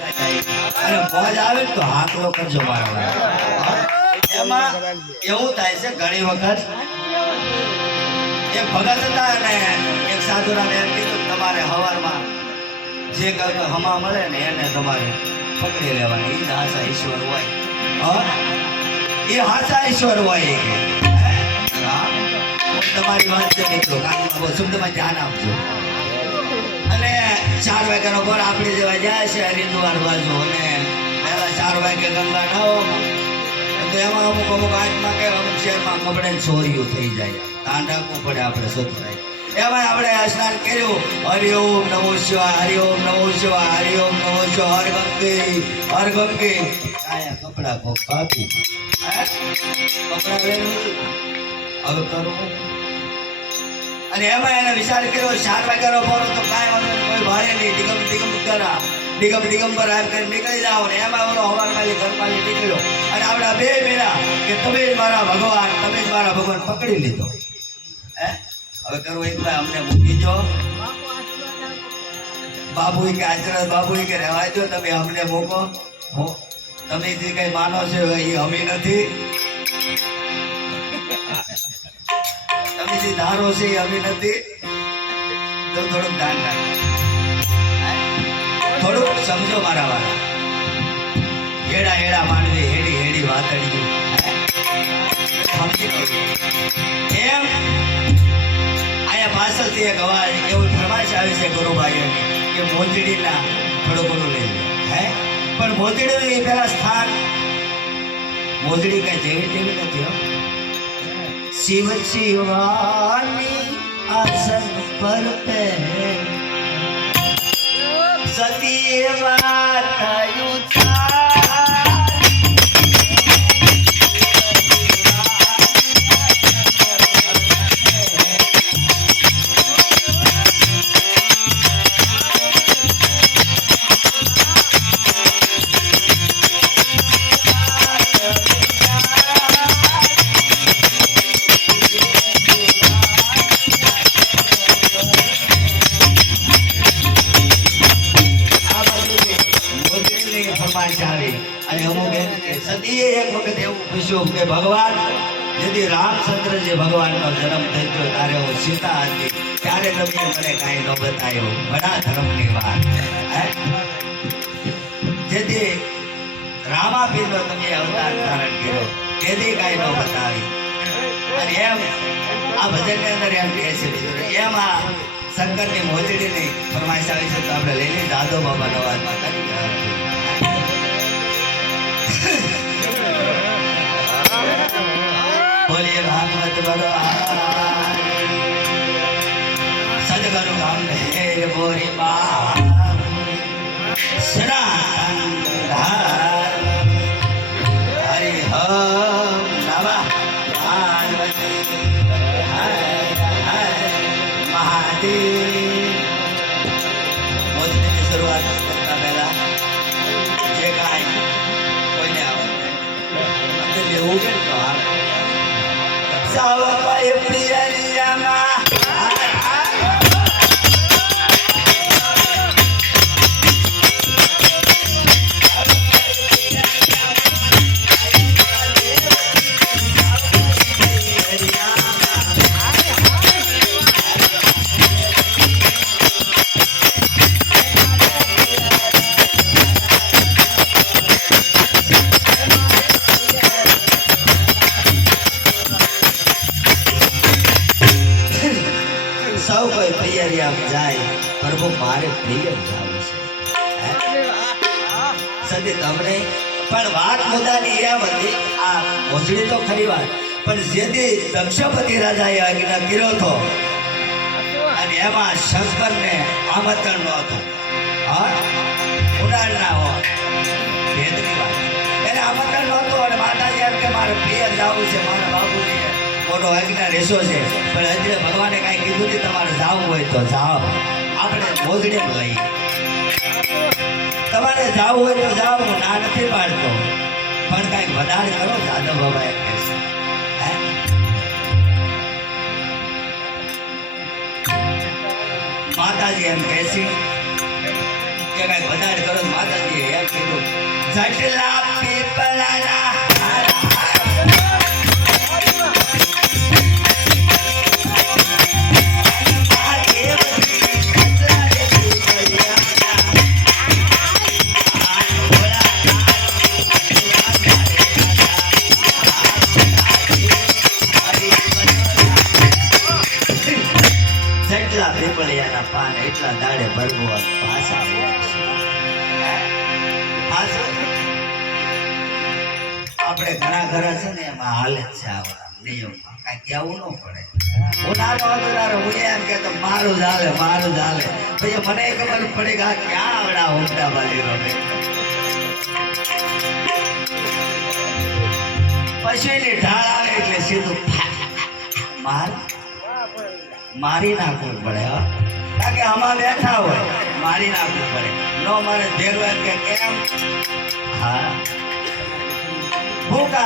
અને ફોજ આવે ને તો હાકલો કરજો મારો એમાં એવું થાય છે ઘણી વખત એક ભગત હતા અને એક સાધુરામે એમ કીધું તમારે હવારમાં જે કંઈક હમા મળે ને એને તમારે પકડી લેવાની. એ હાસા ઈશ્વર હોય? એ હાસા ઈશ્વર હોય તમારી વાત છે મિત્રો. શબ્દમાં ધ્યાન આપજો. ચાર વાગ્યાનો ઘર આપણે જેવા જાય છે હરિદ્વાર બાજુ અને પેલા ચાર વાગે ગંગા નાવો. તો એમાં અમુક અમુક હાથમાં કે અમુક શહેરમાં કપડે ચોરીઓ થઈ જાય. કાન રાખવું પડે આપણે સુધરાય એમાં આપણે સ્નાન કર્યું. હરિ ઓમ નમો શિવાય, હરિ ઓમ નમો શિવાય, હરિ ઓમ નમો શિવાય, હર ગંગે હર ગંગે આયા કપડા કોક કાપી? કપડા હવે કરવું અને એમાં એને વિચાર કર્યો, ચાર વાગ્યાનો પોરો તો કાંઈ નહીં દિગમ કરા દિગંબર એમ કરીને નીકળી જાઓ ને એમાં ઓલો હવારમાલી ઘરમાલી નીકળ્યો. અને આપણા બે મેળા કે તમે જ મારા ભગવાન, તમે જ મારા ભગવાન પકડી લીધો. હે? હવે કરો એક ભાઈ અમને મૂકી જો બાબુ કે આચરસ બાબુ કે રહેવા દો, તમે અમને મૂકો તમે જે કઈ માનો છો એ અમે નથી. તમે જે ધારો છે એ અમે નથી. થોડુંક ધ્યાન રાખો? થોડુંક સમજો મારા વાળા. હેડા હેડા, માનવી, હેડી હેડી વાતડી સમજી એમ, આયા પાછળથી એક અવાજ, એવું ફરમાશ આવી છે ગુરુભાઈ કે મોજડીના થોડું ઘણું લઈ લો. હે? પણ મોજડીનું એ પહેલા સ્થાન, મોજડી કઈ જેવી તેવી નથી શિવ શિવાની આસન પર પે અને અમુક કે એક વખત એવું પૂછ્યું કે ભગવાન, જેથી રામચંદ્ર જે ભગવાનનો જન્મ થઈ ગયો ત્યારે હું સીતા હતી, ત્યારે તમે મને કાંઈ ન બતાવ્યું. ઘણા ધર્મની વાત? જેથી રામાપીરનો તમે અવતાર ધારણ કર્યો, તેથી કાંઈ ન બતાવી. અને એમ આ ભજનની અંદર એમ કહે છે બીજું એમાં શંકરની મોજડીની ફરમાઈશ આવી છે તો આપણે લઈ લઈએ દાદો બાબાનો અવાજ માતા ભાગવત ભગવાન સદગુરુ ગંભીર બોરી બા સનાતન હરિ ઓમ નમઃ પાર્વતી હર હર મહાદેવ મોજણીની શરૂઆત சவ எப்படி அறியாம તૈયારીમાં જાય પ્રભુ મારે પ્રિય જાવું છે? સદી તમને પણ વાત મુદ્દાની એ હતી આ મોસડી તો ખરી વાત પણ જેથી દક્ષપતિ રાજાએ આજ્ઞા કર્યો હતો અને એમાં શંકરને આમંત્રણ નહોતું હા? ઉનાળના હો ભેદની વાત. એને આમંત્રણ નહોતું અને માતાજી એમ કે મારે પ્રિય જવું છે મારા મોટો આજ્ઞા રહેશો છે. પણ અત્યારે ભગવાને કાંઈ કીધું નથી, તમારે જાવું હોય તો જાઓ. આપણે મોજડે લઈ તમારે જાવું હોય તો જાઓ ના નથી પાડતો. પણ કાંઈક વધારે કરો, જાદવ બાબા એમ કહેશે માતાજી એમ કહેશે કે કાંઈક વધારે કરો પાછલા દાડે ભરગો પાછા આપણે ઘણા ઘરા છે ને એમાં હાલત છે આવા નિયમમાં. કાંઈ કહેવું ન પડે. ઉનાળો અધુરારો હું એમ કે તો મારું જ હાલે, મારું જ હાલે. પછી મને ખબર પડે કે આ ક્યાં આવડા ઉમટા બાલી રમે પછીની ઢાળ આવે એટલે સીધું માર? મારી નાખવું પડે, હા. કારણ કે આમાં બેઠા હોય, મારી નાખવું પડે. નો મારે એમ કે કેમ? હા. ભૂકા.